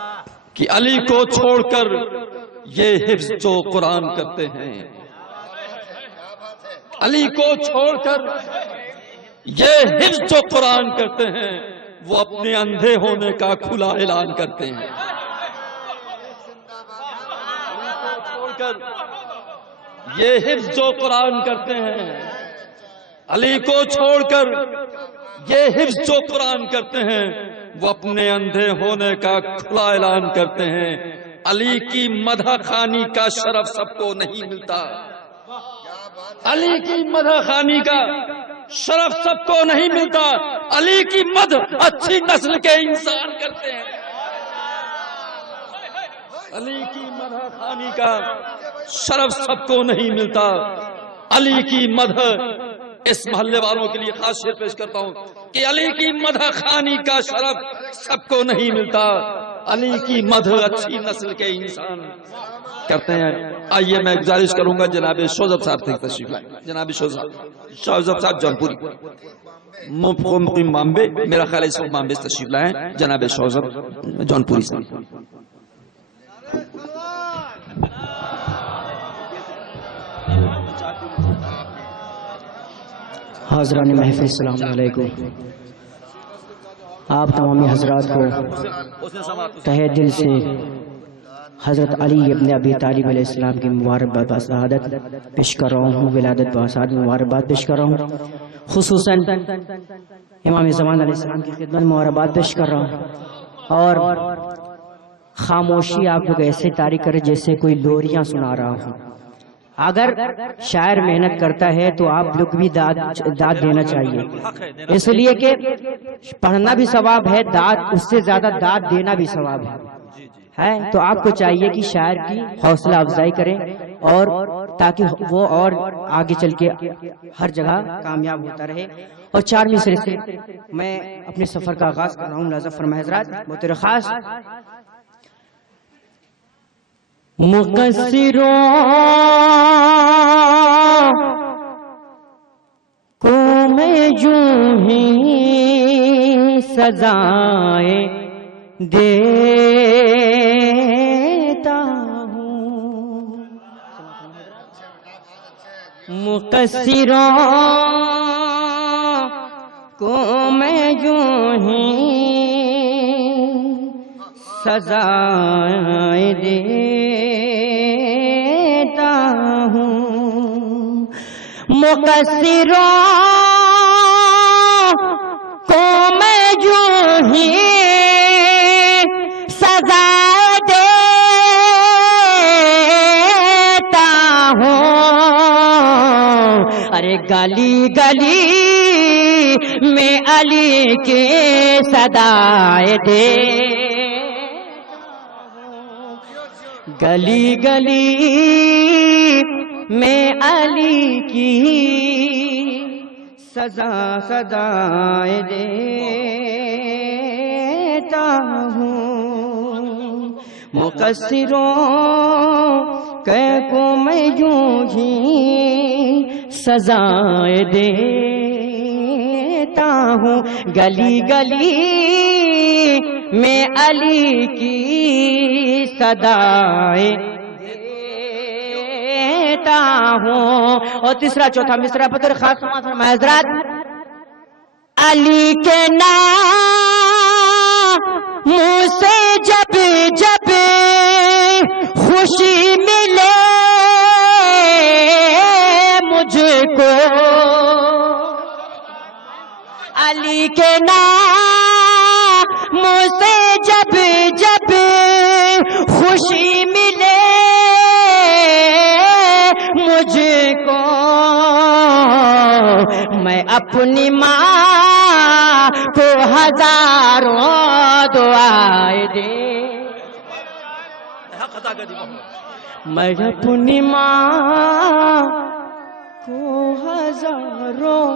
کہ علی کو چھوڑ کر یہ حفظ جو قرآن کرتے ہیں، علی کو چھوڑ کر یہ حفظ جو قرآن کرتے ہیں، وہ اپنے اندھے ہونے کا کھلا اعلان کرتے ہیں۔ یہ حفظ جو قرآن کرتے ہیں، علی کو چھوڑ کر یہ حفظ جو قرآن کرتے ہیں، وہ اپنے اندھے ہونے کا کھلا اعلان کرتے ہیں۔ علی کی مدح خوانی کا شرف سب کو نہیں ملتا، علی کی مدح خوانی کا شرف سب کو نہیں ملتا، علی کی مدح اچھی نسل کے انسان کرتے ہیں۔ علی کی مدح خوانی کا شرف سب کو نہیں ملتا، علی کی مدح، اس محلے والوں کے لیے خاص شعر پیش کرتا ہوں کہ علی کی مدح خوانی کا شرف سب کو نہیں ملتا، علی کی مدح اچھی نسل کے انسان کرتے ہیں۔ آئیے میں گزارش کروں گا جناب شوذب صاحب تشریف لائیں۔ جناب شوذب صاحب جونپوری مقیم مامبے، میرا خیال ہے اس وقت مامبے تشریف لائیں۔ جناب شوذب جونپوری صاحب۔ حاضران محفل السلام علیکم۔ آپ تمامی حضرات کو تہہ دل سے حضرت علی ابن ابی طالب علیہ السلام کی مبارکباد بسعادت پیش کر رہا ہوں، ولادت بسعادت مبارکباد پیش کر رہا ہوں، خصوصاً امام زمان علیہ السلام کی خدمت مبارکباد پیش کر رہا ہوں۔ اور خاموشی آپ لوگ ایسے طاری کریں جیسے کوئی لوریاں سنا رہا ہوں۔ اگر شاعر محنت کرتا ہے تو آپ لوگ بھی داد دینا چاہیے، اس لیے کہ پڑھنا بھی ثواب ہے، داد اس سے زیادہ داد دینا بھی ثواب ہے۔ تو آپ کو چاہیے کہ شاعر کی حوصلہ افزائی کریں، اور تاکہ وہ اور آگے چل کے ہر جگہ کامیاب ہوتا رہے۔ اور 4 مصرے سے میں اپنے سفر کا آغاز کر رہا ہوں، لازم فرمائے حضرات بطور خاص۔ مقصروں کو میں یوں ہی سزائیں دیتا ہوں، مقصروں کو میں یوں ہی سزائیں دیتا ہوں، مقصروں کو میں یوں ہی سزا دیتا ہوں۔ ارے گلی گلی میں علی کے صدائے دے، گلی گلی میں علی کی سزائیں دیتا ہوں، مقصروں کو میں یوں ہی سزائیں دیتا ہوں، گلی گلی میں علی کی صدائیں دیتا ہوں۔ اور تیسرا چوتھا مصرع بطور خاص فرمائے حضرات، علی کے نام سے جب جب خوشی ملے مجھ کو، علی کے نام سے جب جب خوشی ملے مجھ کو، میں اپنی ماں کو ہزاروں دعائیں دے، میں اپنی ماں کو ہزاروں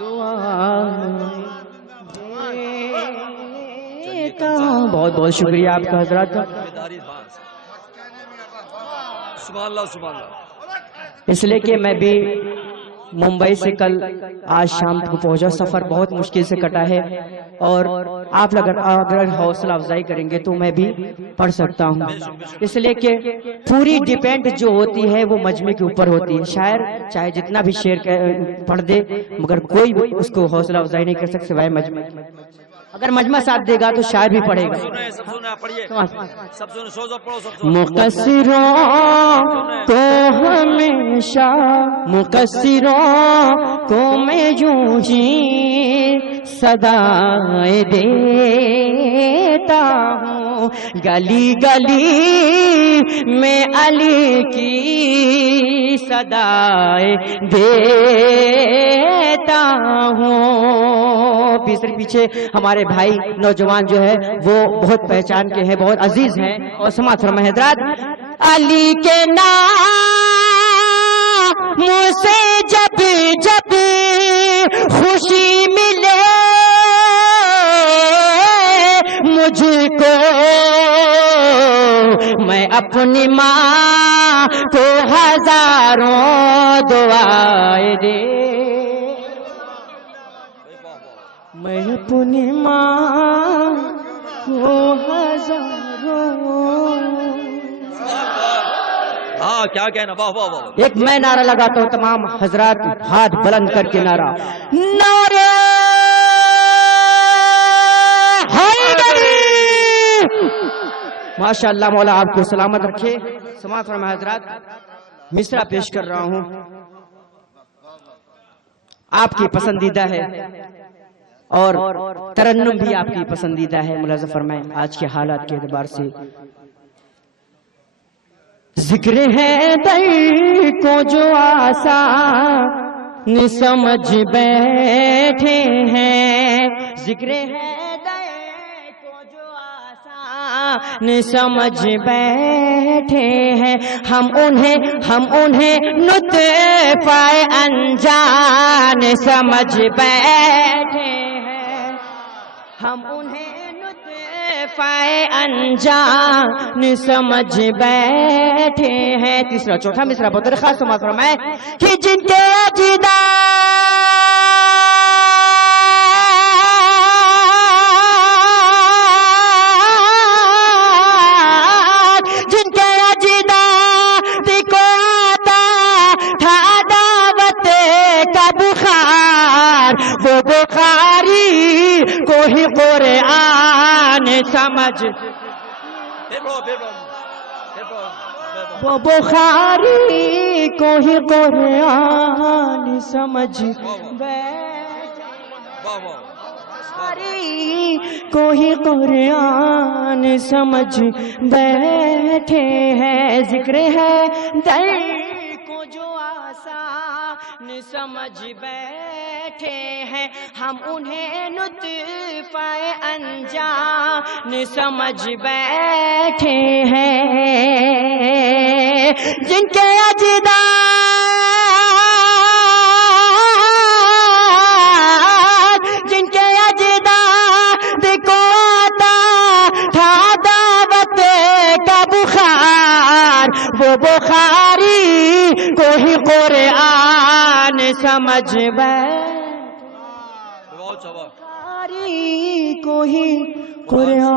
دعائیں دیتا ہوں۔ بہت بہت شکریہ آپ کا حضرات کا۔ سبحان اللہ سبحان اللہ۔ اس لیے کہ میں بھی ممبئی سے کل آج شام کو پہنچا. سفر بہت مشکل سے کٹا ہے اور آپ اگر حوصلہ افزائی کریں گے تو میں بھی پڑھ سکتا ہوں, اس لیے کہ پوری ڈیپینڈ جو ہوتی ہے وہ مجمع کے اوپر ہوتی ہے. شاعر چاہے جتنا بھی شعر پڑھ دے مگر کوئی اس کو حوصلہ افزائی نہیں کر سکتے سوائے مجمع. اگر مجمع ساتھ دے گا تو شاعر بھی پڑھے گا. مقصروں کو ہمیشہ مقصروں کو میں یوں ہی صدائے دیتا ہوں, گلی گلی میں علی کی صدائے دیتا ہوں. پیچھے ہمارے بھائی نوجوان جو ہے وہ بہت پہچان کے ہیں, بہت عزیز ہیں. اور سماعت فرمائیں حضرات, علی کے نام سے جب جب خوشی ملے مجھ کو, میں اپنی ماں کو ہزاروں دعائیں دے, میں اپنی ماں کو ہزاروں. ہاں کیا کہنا, واہ واہ واہ. ایک میں نعرہ لگاتا ہوں, تمام حضرات ہاتھ بلند کر کے نعرہ, نعرہ حیدری. ماشاءاللہ مولا آپ کو سلامت رکھے. سماعت فرمائیں حضرات, مصرع پیش کر رہا ہوں, آپ کی پسندیدہ ہے اور ترنم بھی آپ کی پسندیدہ ہے. ملاحظہ فرمائیں آج کے حالات کے اعتبار سے. ذکر ہے در کو جو آسان سمجھ بیٹھے ہیں, ذکر ہے در کو جو آسان سمجھ بیٹھے ہیں, ہم انہیں نطف انجان سمجھ بیٹھے ہیں, ہم انہیں نطف انجان سمجھ بیٹھے ہیں. تیسرا چوتھا مصرع بہت خاص سماعت فرمائیں کہ جن کے اجداد کو آتا تھا دعوت کا بخار, وہ بخاری کو ہی قرآن سمجھ, وہ بخاری کو ہی قرآن سمجھ بخاری کو ہی قرآن سمجھ بیٹھے ہیں. ذکر ہے در کو جو آسان سمجھ بیٹھے ہیں, ہم انہیں نطف انجان سمجھ بیٹھے ہیں. جن کے اجداد کو آتا تھا دعوت کا بخار, وہ بخاری کو ہی قرآن سمجھ بخاری کو ہی قرآن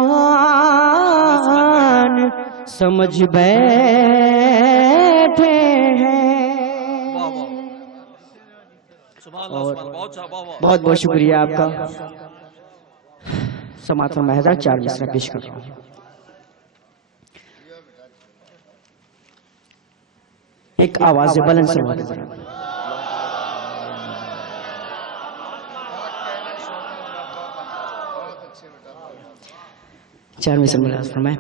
سمجھ بیٹھے ہیں. اور بہت بہت شکریہ آپ کا. سماعت فرمائیں حضرات, 4 مصرع پیش کر رہا ہوں. ایک آواز بلند سے بات کریں. چار میں سے ملاحظ فرمائیں.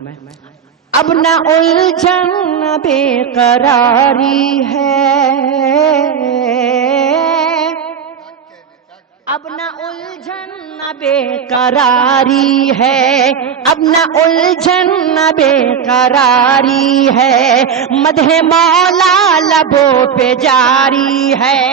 اب نہ الجھن بے قراری ہے, اب نہ الجھن بے قراری ہے, اب نہ الجھن بے قراری ہے, مدح مولا لبوں پہ جاری ہے,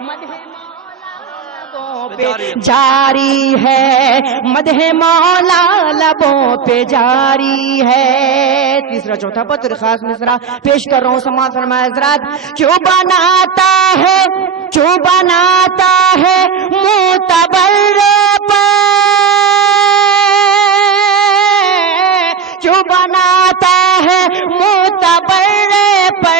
مدح مولا لبوں پہ جاری ہے، مدح مولا لبوں پہ جاری ہے۔ تیسرا چوتھا پتر خاص مصرع پیش کر رہا ہوں، سماعت فرمائے حضرات۔ کیوں بناتا ہے معتبر پہ، کیوں بناتا ہے معتبر پہ،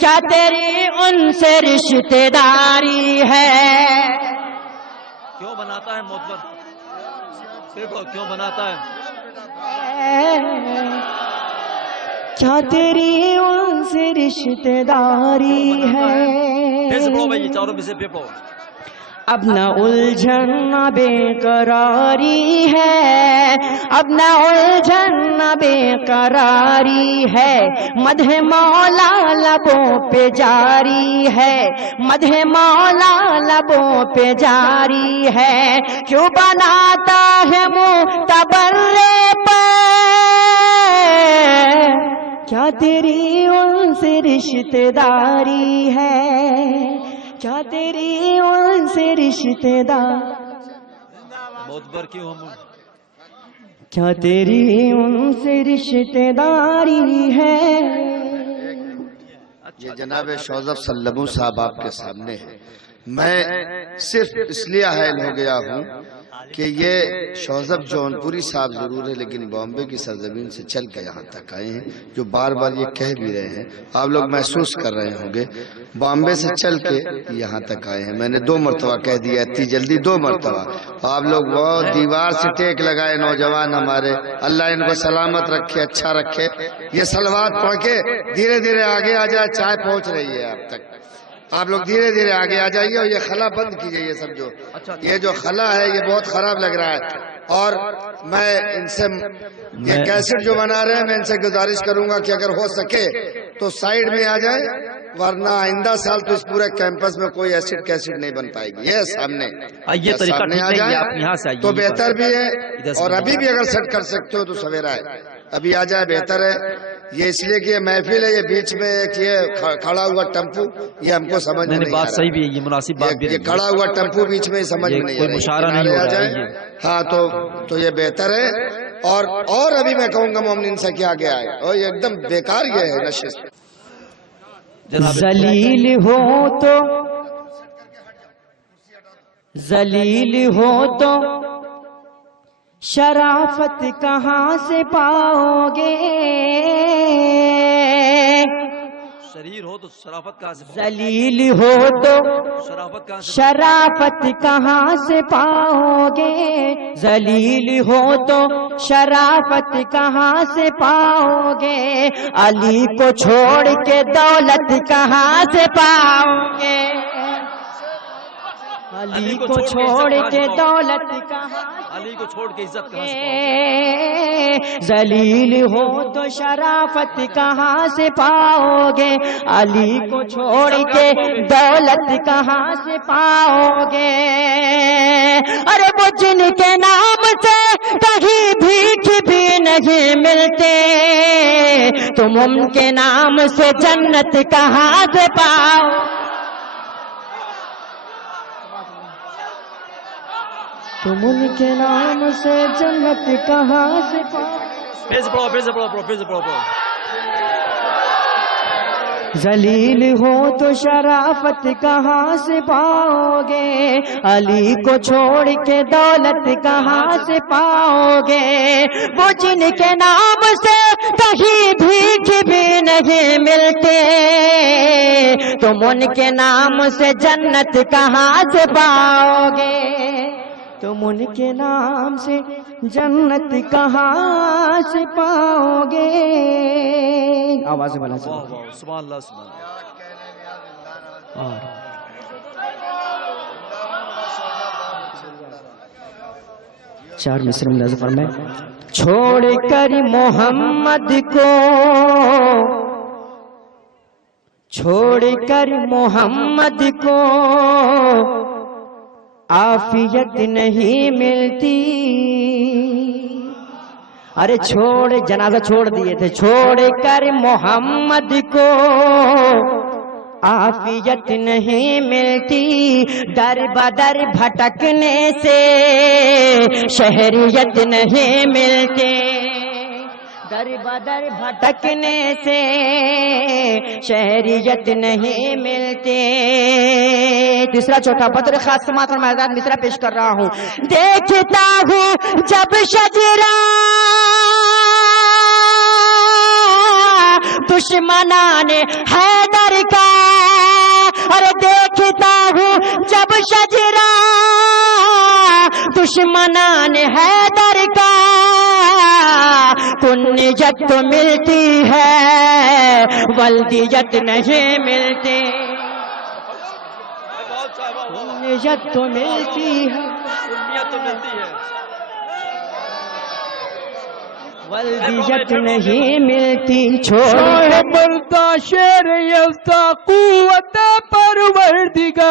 کیا تیری ان سے رشتہ داری ہے؟ کیوں بناتا ہے معتبر؟ دیکھو کیوں بناتا ہے؟ کیا تیری ان سے رشتہ داری ہے؟ پھر پڑھو بھائی، چاروں میں سے پھر پڑھو۔ اب نہ الجھن نہ بے قراری ہے، اب نہ الجھن نہ بے قراری ہے، مدح مولا لبوں پہ جاری ہے، مدح مولا لبوں پہ جاری ہے۔ کیوں بناتا ہے معتبر پہ، کیا تیری ان سے رشتہ داری ہے؟ کیا تیری ان سے رشتہ داری؟ معتبر کیوں ہم؟ کیا تیری ان سے رشتہ داری ہے؟ یہ جناب شوذب سلمو صاحب آپ کے سامنے ہے۔ میں صرف اس لیے حائل ہو گیا ہوں کہ یہ شوذب جونپوری صاحب ضرور ہے، لیکن بامبے کی سرزمین سے چل کے یہاں تک آئے ہیں، جو بار بار یہ کہہ بھی رہے ہیں، آپ لوگ محسوس کر رہے ہوں گے، بامبے سے چل کے یہاں تک آئے ہیں۔ میں نے 2 مرتبہ کہہ دیا، اتنی جلدی 2 مرتبہ۔ آپ لوگ وہ دیوار سے ٹیک لگائے نوجوان ہمارے، اللہ ان کو سلامت رکھے، اچھا رکھے۔ یہ صلوات پڑھ کے دھیرے دھیرے آگے آ جائے، چائے پہنچ رہی ہے آپ تک، آپ لوگ دھیرے دھیرے آگے آ جائیے، اور یہ خلا بند کیجئے۔ یہ سب جو یہ جو خلا ہے یہ بہت خراب لگ رہا ہے، اور میں ان سے یہ کیسٹ جو بنا رہے ہیں، میں ان سے گزارش کروں گا کہ اگر ہو سکے تو سائیڈ میں آ جائیں، ورنہ آئندہ سال تو اس پورے کیمپس میں کوئی ایسٹ کیسٹ نہیں بن پائے گی۔ یہ سامنے یہ طریقہ سامنے آ ٹھیک ہے، جائیں آپ یہاں سے آئیے تو بہتر بھی ہے، اور ابھی بھی اگر سیٹ کر سکتے ہو تو سویرا ہے، ابھی آ جائے بہتر ہے۔ یہ اس لیے کہ یہ محفل ہے، یہ بیچ میں ایک یہ کھڑا ہوا ٹیمپو، یہ ہم کو سمجھ میں نہیں آ بات رہا۔ صحیح بھی ہے، یہ مناسب بات بھی یہ کھڑا ہوا ٹیمپو بیچ میں سمجھ میں نہیں آ کوئی رہا، مشاعرہ نہیں ہو رہا ہے یہ۔ ہاں تو یہ بہتر ہے، اور ابھی میں کہوں گا مومنین سے کیا آگے آئے، اور یہ ایک دم بیکار یہ ہے نشست۔ ذلیل ہو تو شرافت کہاں سے پاؤ گے؟ شریر ہو تو شرافت کہاں سے؟ ذلیل ہو تو شرافت کہاں سے پاؤ گے؟ ذلیل ہو تو شرافت کہاں سے پاؤ گے؟ علی کو چھوڑ کے دولت کہاں سے پاؤ گے؟ علی کو چھوڑ کے دولت کہاں، علی کو چھوڑ کے عزت کہاں سے؟ ذلیل ہو تو شرافت کہاں سے پاؤ گے؟ علی کو چھوڑ کے دولت کہاں سے پاؤ گے؟ ارے وہ جن کے نام سے کہیں بھیک بھی نہیں ملتے، تم ان کے نام سے جنت کہاں سے پاؤ؟ تم ان کے نام سے جنت کہاں سے پاؤ؟ پھر سے پڑھو۔ ذلیل ہو تو شرافت کہاں سے پاؤ گے؟ علی کو چھوڑ کے دولت کہاں سے پاؤ گے؟ وہ جن کے نام سے کہیں بھیک بھی نہیں ملتے، تم ان کے نام سے جنت کہاں سے پاؤ گے؟ تم ان کے نام سے جنت کہاں سے پاؤ گے؟ آواز بلا سبحان اللہ سبحان اللہ۔ چار مصر میں نظر فرمائے، چھوڑ کر محمد کو، چھوڑ کر محمد کو عافیت نہیں ملتی۔ ارے جنازہ چھوڑ دیے تھے، چھوڑ کر محمد کو عافیت نہیں ملتی در بدر بھٹکنے سے شہریت نہیں ملتی در بدر بھٹکنے سے شہریت نہیں ملتی تیسرا چوتھا بدر خاص سماعت اور مہذاد مصرع پیش کر رہا ہوں دیکھتا ہوں جب شجرہ دشمنان حیدر کا اور دیکھتا ہوں جب شجرہ دشمنان حیدر کا کنیت تو ملتی ہے ولدیت نہیں ملتی کنیت تو ملتی ہے ولدیت نہیں ملتی چھوڑ مردہ شیر یزدہ قوت پروردگار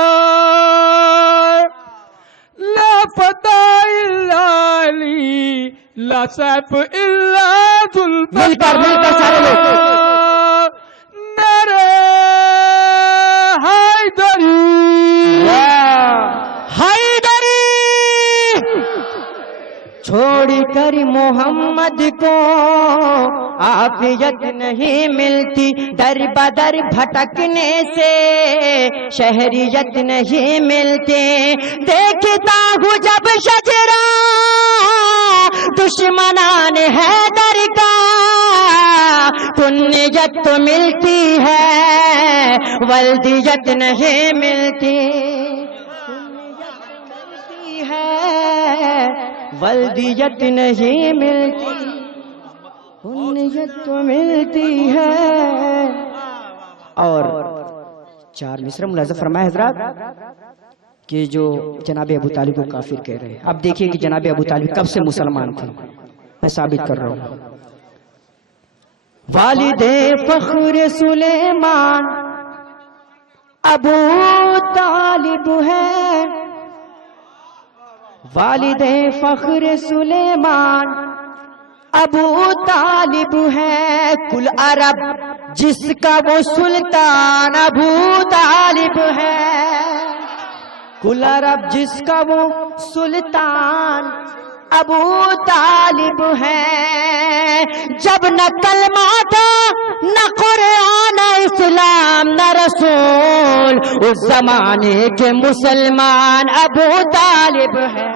لا فتح الا علی لا سیف الا مل کر سارے لوگ نعرہ حیدری حیدری چھوڑ کر محمد کو عافیت نہیں ملتی در بدر بھٹکنے سے شہریت نہیں ملتی دیکھتا ہوں جب شجرہ دشمنان حیدر کا کنیت تو ملتی ہے ولدیت نہیں ملتی ولدیت نہیں ملتی کنیت تو ملتی ہے اور چار مصرع ملاحظہ فرمائے حضرات کہ جو جناب ابو طالب کو کافر کہہ رہے ہیں اب دیکھیے کہ جناب ابو طالب کب سے مسلمان تھے میں ثابت کر رہا ہوں والد فخر سلیمان ابو طالب ہے والد فخر سلیمان ابو طالب ہے کل عرب جس کا وہ سلطان ابو طالب ہے کل عرب جس کا وہ سلطان ابو طالب ہے جب نہ کلمہ تھا نہ قرآن اسلام نہ رسول اس زمانے کے مسلمان ابو طالب ہے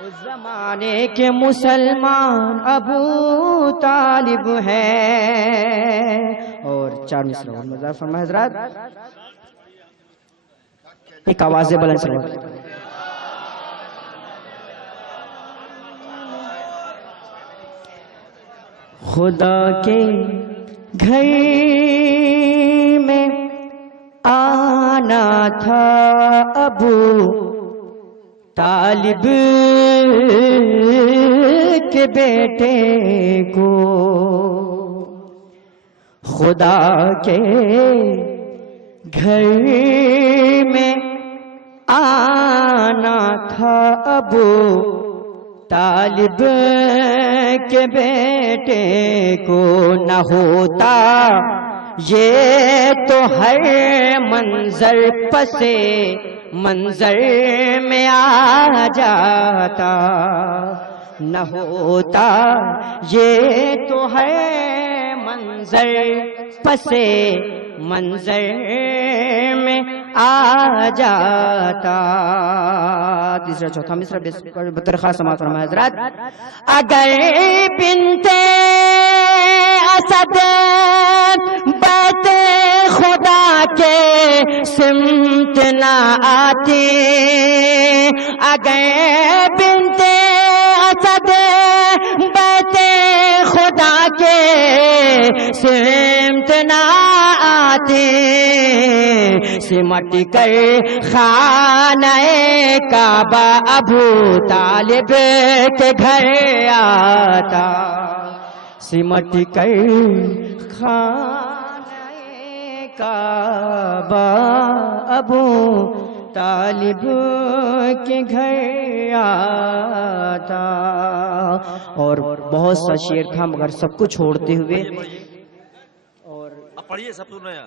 اس زمانے کے مسلمان ابو طالب ہے اور چار مصرع اور مزار فرمائے حضرات ایک آواز بلند سلوات خدا کے گھر میں آنا تھا ابو طالب کے بیٹے کو خدا کے گھر میں آنا تھا ابو طالب کے بیٹے کو نہ ہوتا یہ تو ہر منظر پسے منظر میں آ جاتا نہ ہوتا یہ تو ہر منظر پسے منظر میں آ جاتا تیسرا چوتھا مصرع بطرخواست سماعت فرمائے حضرات اگر بنت اسد بیت خدا کے سمت نہ آتی اگر بنت اسد بیت خدا کے سمت نہ آتی سمٹ کر خانہ کعبہ ابو طالب کے گھر آتا سمٹ کر خانہ کعبہ ابو طالب کے گھر آتا اور بہت سا شعر تھا مگر سب کو چھوڑتے ہوئے اور اب پڑھیے سب سن رہے ہیں